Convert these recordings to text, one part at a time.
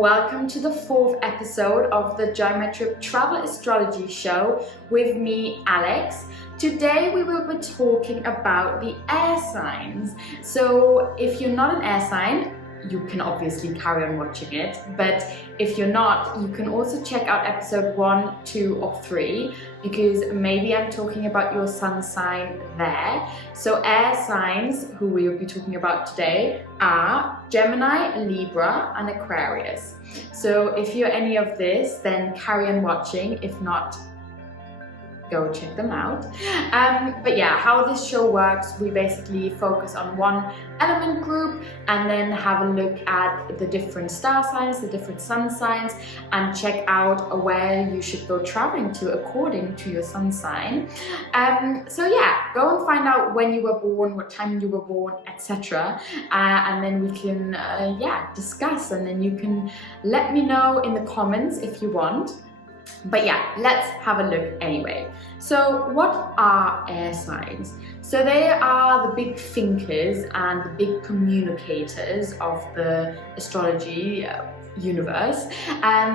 welcome to the fourth episode of the JoinMyTrip Travel Astrology show with me, Alex. Today we will be talking about the air signs. So if you're not an air sign, you can obviously carry on watching it, but if you're not, you can also check out episode 1, 2 or 3 because maybe I'm talking about your sun sign there. So air signs who we will be talking about today are Gemini, Libra and Aquarius. So if you're any of this, then carry on watching. If not, go check them out. But yeah, how this show works, we basically focus on one element group and then have a look at the different star signs, the different sun signs, and check out where you should go traveling to according to your sun sign. So yeah, go and find out when you were born, what time you were born, etc. And then we can discuss, and then you can let me know in the comments if you want. But yeah, let's have a look anyway. So what are air signs? So they are the big thinkers and the big communicators of the astrology universe.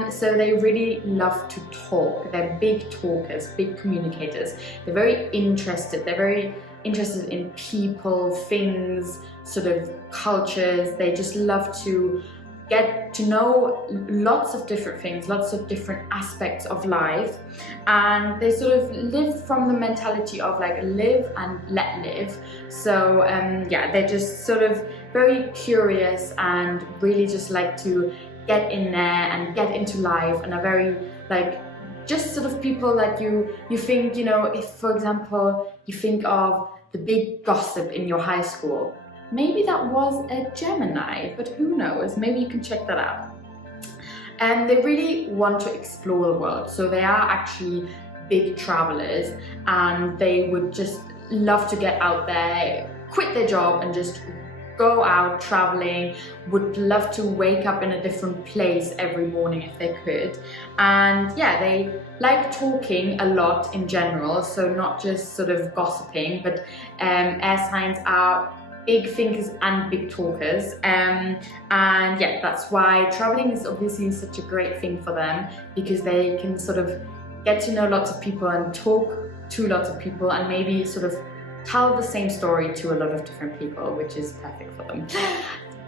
So they really love to talk. They're big talkers, big communicators. They're very interested. They're very interested in people, things, sort of cultures. They just love to get to know lots of different things, lots of different aspects of life, and they sort of live from the mentality of like live and let live. So they're just sort of very curious and really just like to get in there and get into life, and are very like just sort of people that you think, you know, if for example you think of the big gossip in your high school, maybe that was a Gemini, but who knows, maybe you can check that out. And they really want to explore the world, so they are actually big travelers, and they would just love to get out there, quit their job and just go out traveling, would love to wake up in a different place every morning if they could. And yeah, they like talking a lot in general, so not just sort of gossiping, but air signs are big thinkers and big talkers, and yeah, that's why traveling is obviously such a great thing for them, because they can sort of get to know lots of people and talk to lots of people, and maybe sort of tell the same story to a lot of different people, which is perfect for them.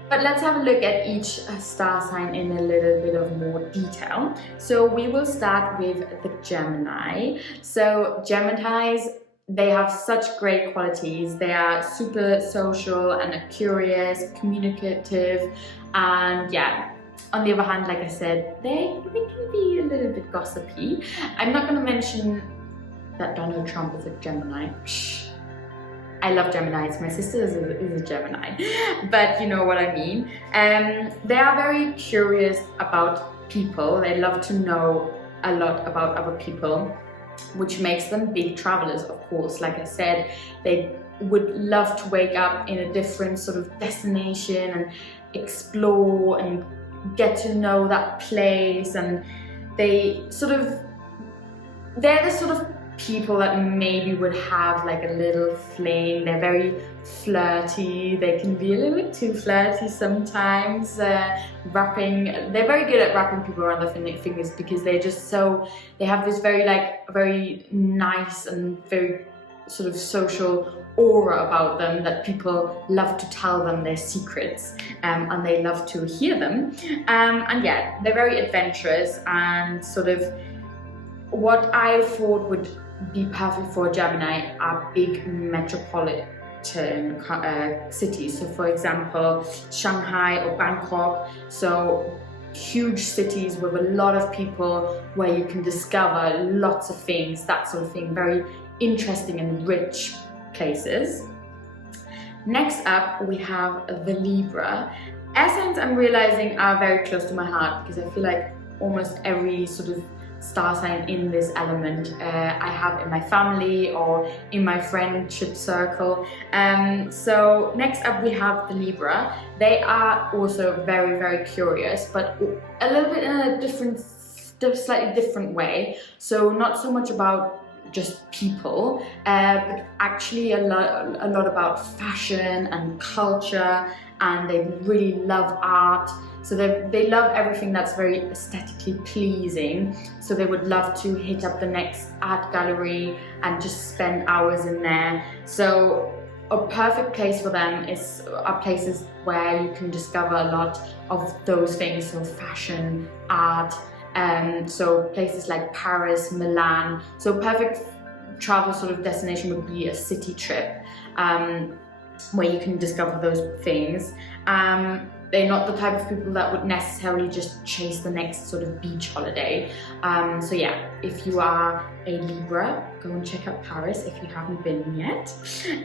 But let's have a look at each star sign in a little bit of more detail. So we will start with the Gemini. So Geminis, they have such great qualities. They are super social and are curious, communicative, and yeah, on the other hand, like I said, they can be a little bit gossipy. I'm not going to mention that Donald Trump is a Gemini. Psh, I love Geminis. My sister is a Gemini, but you know what I mean. They are very curious about people. They love to know a lot about other people, which makes them big travelers, of course. Like I said, they would love to wake up in a different sort of destination and explore and get to know that place, and they're the sort of people that maybe would have like a little fling. They're very flirty. They can be a little bit too flirty sometimes. They're very good at wrapping people around their fingers, because they have this very nice and very sort of social aura about them, that people love to tell them their secrets, and they love to hear them. And yeah, they're very adventurous, and sort of what I thought would be perfect for Gemini are big metropolitan cities. So for example, Shanghai or Bangkok. So huge cities with a lot of people where you can discover lots of things, that sort of thing. Very interesting and rich places. Next up, we have the Libra. Air signs, I'm realizing, are very close to my heart, because I feel like almost every sort of star sign in this element I have in my family or in my friendship circle. So next up we have the Libra. They are also very, very curious, but a little bit in a slightly different way. So not so much about just people, but actually a lot about fashion and culture and they really love art. So they love everything that's very aesthetically pleasing. So they would love to hit up the next art gallery and just spend hours in there. So a perfect place for them are places where you can discover a lot of those things, so fashion, art, so places like Paris, Milan. So perfect travel sort of destination would be a city trip, where you can discover those things. They're not the type of people that would necessarily just chase the next sort of beach holiday. So yeah, if you are a Libra, go and check out Paris if you haven't been yet.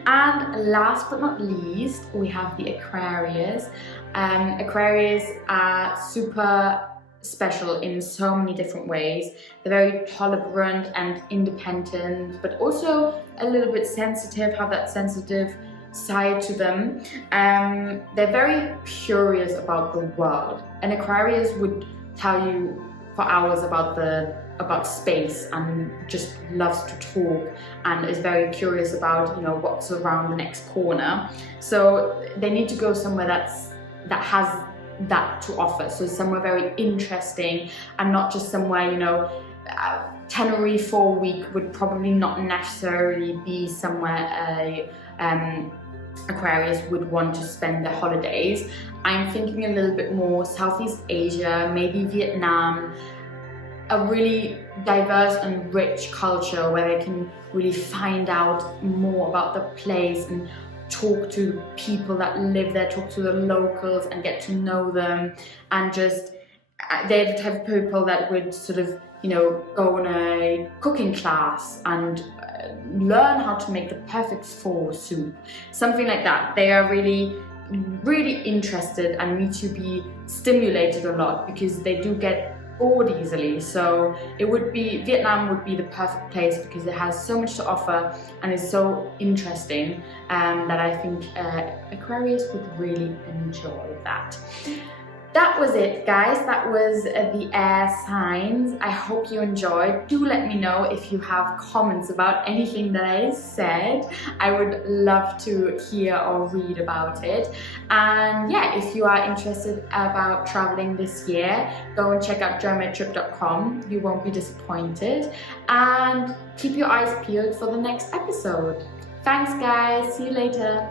And last but not least, we have the Aquarius. Aquarius are super special in so many different ways. They're very tolerant and independent, but also a little bit sensitive, have that sensitive side to them. They're very curious about the world. An Aquarius would tell you for hours about space and just loves to talk and is very curious about, you know, what's around the next corner. So they need to go somewhere that has that to offer. So somewhere very interesting and not just somewhere, you know, Tenerife for a week would probably not necessarily be somewhere Aquarius would want to spend their holidays. I'm thinking a little bit more Southeast Asia, maybe Vietnam, a really diverse and rich culture where they can really find out more about the place and talk to people that live there, talk to the locals and get to know them, and just they're the type of people that would sort of, you know, go on a cooking class and learn how to make the perfect pho soup, something like that. They are really interested and need to be stimulated a lot because they do get bored easily. So Vietnam would be the perfect place because it has so much to offer and is so interesting, that I think Aquarius would really enjoy that. That was it, guys. That was the air signs. I hope you enjoyed. Do let me know if you have comments about anything that I said. I would love to hear or read about it. And yeah, if you are interested about traveling this year, go and check out JoinMyTrip.com. You won't be disappointed. And keep your eyes peeled for the next episode. Thanks, guys. See you later.